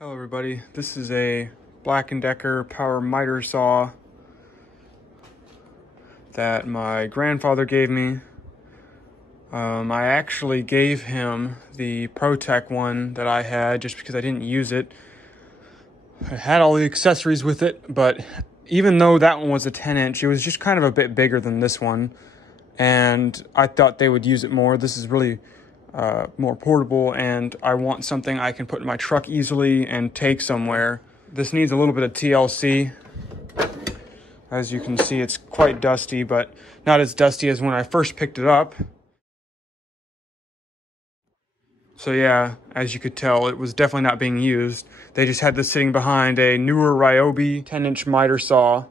Hello everybody, this is a Black & Decker power miter saw that my grandfather gave me. I actually gave him the ProTech one that I had just because I didn't use it. I had all the accessories with it, but even though that one was a 10-inch, it was just kind of a bit bigger than this one, and I thought they would use it more. This is really more portable, and I want something I can put in my truck easily and take somewhere. This needs a little bit of TLC. As you can see, it's quite dusty, but not as dusty as when I first picked it up. So yeah, as you could tell, it was definitely not being used. They just had this sitting behind a newer Ryobi 10-inch miter saw,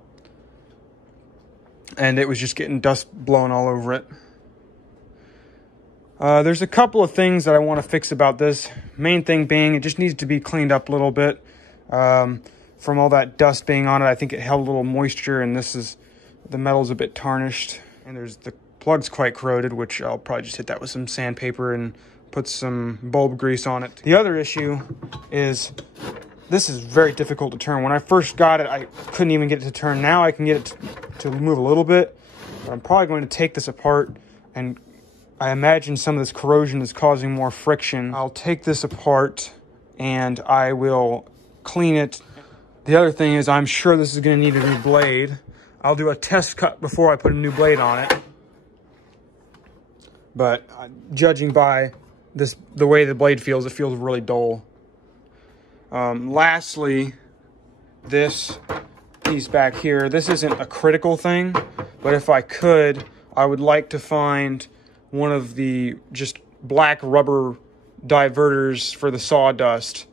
and it was just getting dust blown all over it. There's a couple of things that I want to fix about this. Main thing being, it just needs to be cleaned up a little bit. From all that dust being on it, I think it held a little moisture, and the metal's a bit tarnished. And the plug's quite corroded, which I'll probably just hit that with some sandpaper and put some bulb grease on it. The other issue is this is very difficult to turn. When I first got it, I couldn't even get it to turn. Now I can get it to move a little bit, but I'm probably going to take this apart, and I imagine some of this corrosion is causing more friction. I'll take this apart and I will clean it. The other thing is, I'm sure this is going to need a new blade. I'll do a test cut before I put a new blade on it. But judging by the way the blade feels, it feels really dull. Lastly, this piece back here, this isn't a critical thing, but if I could, I would like to find one of the just black rubber diverters for the sawdust,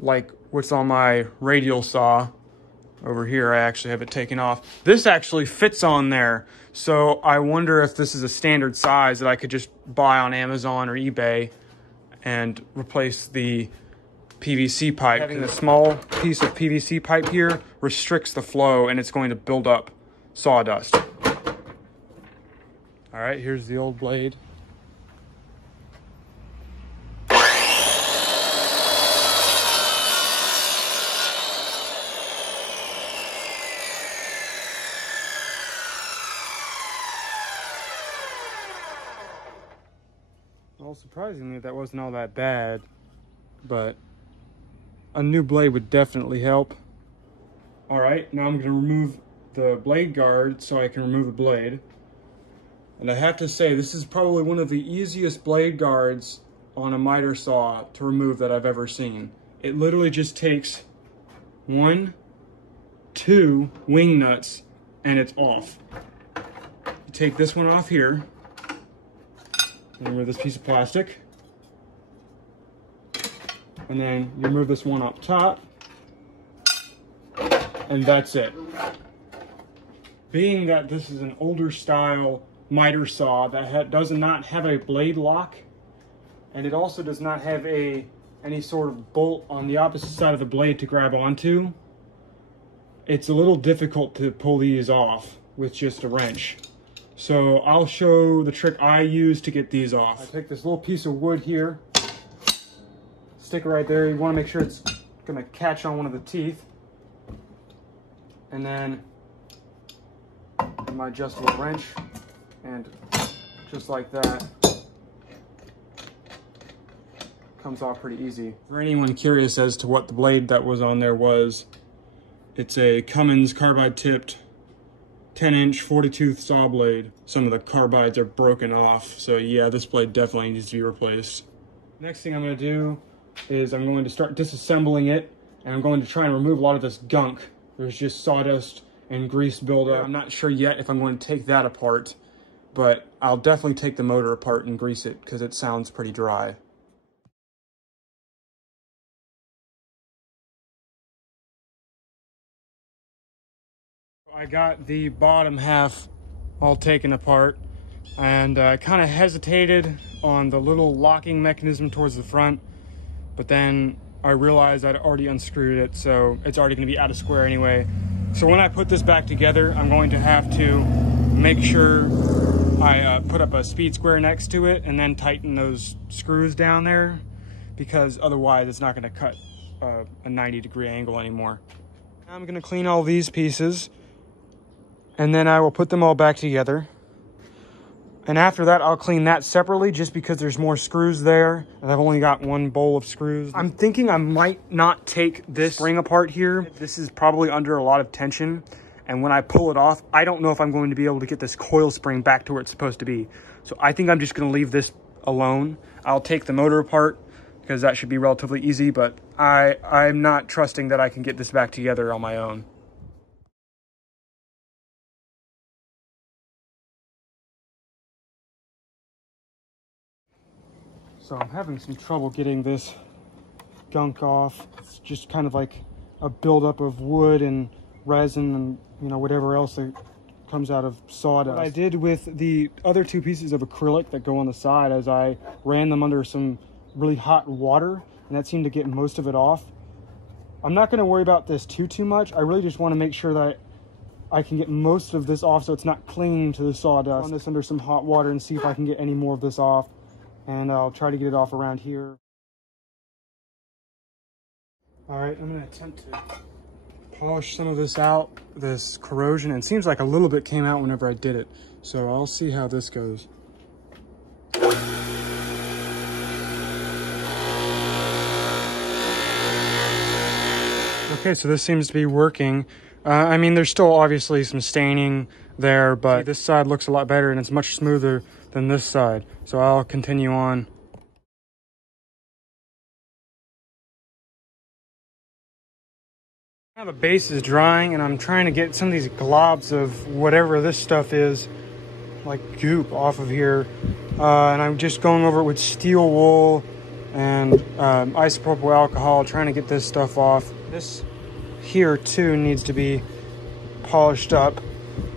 like what's on my radial saw over here. I actually have it taken off. This actually fits on there, so I wonder if this is a standard size that I could just buy on Amazon or eBay and replace the PVC pipe. Having a small piece of PVC pipe here restricts the flow, and it's going to build up sawdust. All right, here's the old blade. Well, surprisingly, that wasn't all that bad, but a new blade would definitely help. All right, now I'm going to remove the blade guard so I can remove the blade. And I have to say, this is probably one of the easiest blade guards on a miter saw to remove that I've ever seen. It literally just takes 1, 2 wing nuts and it's off. You take this one off here, and remove this piece of plastic, and then you remove this one up top, and that's it. Being that this is an older style miter saw that does not have a blade lock, and it also does not have any sort of bolt on the opposite side of the blade to grab onto, it's a little difficult to pull these off with just a wrench. So I'll show the trick I use to get these off. I take this little piece of wood here, stick it right there. You want to make sure it's going to catch on one of the teeth, and then my adjustable wrench, and just like that, comes off pretty easy. For anyone curious as to what the blade that was on there was, it's a Cummins carbide tipped 10-inch 40-tooth saw blade. Some of the carbides are broken off, so yeah, this blade definitely needs to be replaced. Next thing I'm going to do is I'm going to start disassembling it, and I'm going to try and remove a lot of this gunk. There's just sawdust and grease buildup. I'm not sure yet if I'm going to take that apart, but I'll definitely take the motor apart and grease it because it sounds pretty dry. I got the bottom half all taken apart, and I kind of hesitated on the little locking mechanism towards the front, but then I realized I'd already unscrewed it, so it's already going to be out of square anyway. So when I put this back together, I'm going to have to make sure I put up a speed square next to it and then tighten those screws down there, because otherwise it's not going to cut a 90-degree angle anymore. Now I'm gonna clean all these pieces, and then I will put them all back together. And after that, I'll clean that separately just because there's more screws there. And I've only got one bowl of screws. I'm thinking I might not take this spring apart here. This is probably under a lot of tension. And when I pull it off, I don't know if I'm going to be able to get this coil spring back to where it's supposed to be. So I think I'm just gonna leave this alone. I'll take the motor apart because that should be relatively easy, but I'm not trusting that I can get this back together on my own. So I'm having some trouble getting this gunk off. It's just kind of like a buildup of wood and resin and, you know, whatever else that comes out of sawdust. What I did with the other two pieces of acrylic that go on the side is I ran them under some really hot water, and that seemed to get most of it off. I'm not going to worry about this too much. I really just want to make sure that I can get most of this off so it's not clinging to the sawdust. Run this under some hot water and see if I can get any more of this off. And I'll try to get it off around here. All right, I'm gonna attempt to polish some of this out, this corrosion. And it seems like a little bit came out whenever I did it. So I'll see how this goes. Okay, so this seems to be working. I mean, there's still obviously some staining there, but this side looks a lot better and it's much smoother than this side. So I'll continue on. Now the base is drying and I'm trying to get some of these globs of whatever this stuff is, like goop, off of here. And I'm just going over it with steel wool and isopropyl alcohol, trying to get this stuff off. This here too needs to be polished up.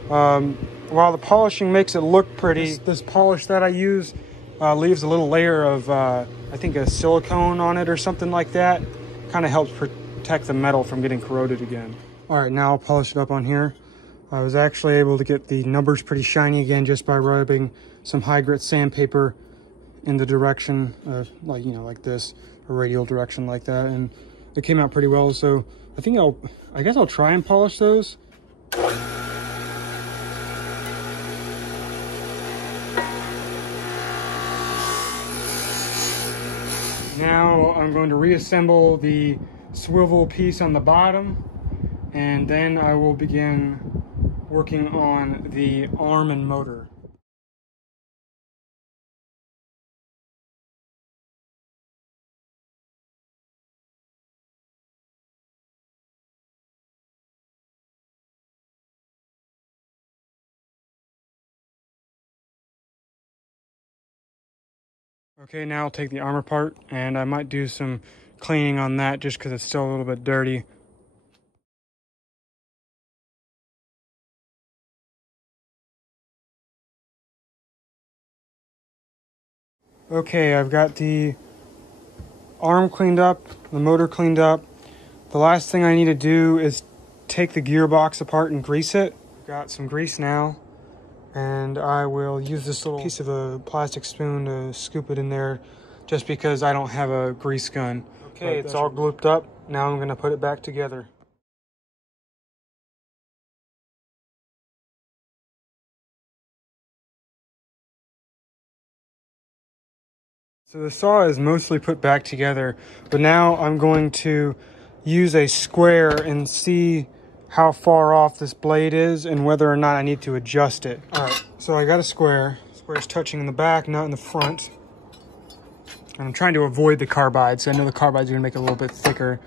While the polishing makes it look pretty, this polish that I use leaves a little layer of, I think, a silicone on it or something like that. Kind of helps protect the metal from getting corroded again. All right, now I'll polish it up on here. I was actually able to get the numbers pretty shiny again just by rubbing some high grit sandpaper in the direction of, like, you know, like this, a radial direction like that, and it came out pretty well. So I guess I'll try and polish those. Now I'm going to reassemble the swivel piece on the bottom, and then I will begin working on the arm and motor. Okay, now I'll take the armor part, and I might do some cleaning on that just because it's still a little bit dirty. Okay, I've got the arm cleaned up, the motor cleaned up. The last thing I need to do is take the gearbox apart and grease it. Got some grease now, and I will use this little piece of a plastic spoon to scoop it in there just because I don't have a grease gun. Okay, it's all glooped up. Now I'm gonna put it back together. So the saw is mostly put back together, but now I'm going to use a square and see how far off this blade is and whether or not I need to adjust it. All right, so I got a square. Square's touching in the back, not in the front. And I'm trying to avoid the carbides. I know the carbides are gonna make it a little bit thicker,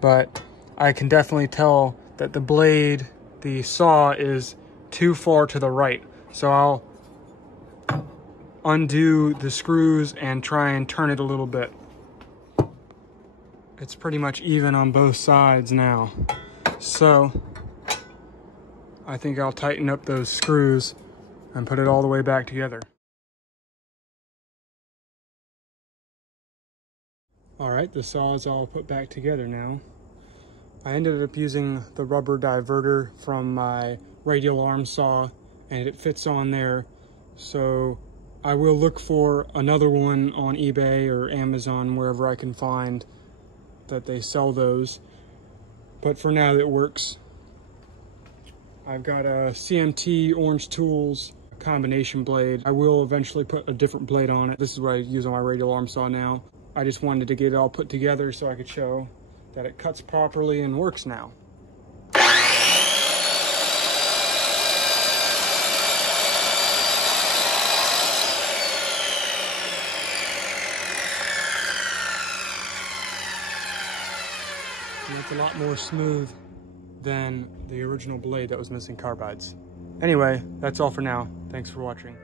but I can definitely tell that the blade, the saw, is too far to the right. So I'll undo the screws and try and turn it a little bit. It's pretty much even on both sides now. So I think I'll tighten up those screws and put it all the way back together. All right, the saw is all put back together now. I ended up using the rubber diverter from my radial arm saw, and it fits on there. So I will look for another one on eBay or Amazon, wherever I can find that they sell those. But for now, it works. I've got a CMT Orange Tools combination blade. I will eventually put a different blade on it. This is what I use on my radial arm saw now. I just wanted to get it all put together so I could show that it cuts properly and works now. And it's a lot more smooth than the original blade that was missing carbides. Anyway, that's all for now. Thanks for watching.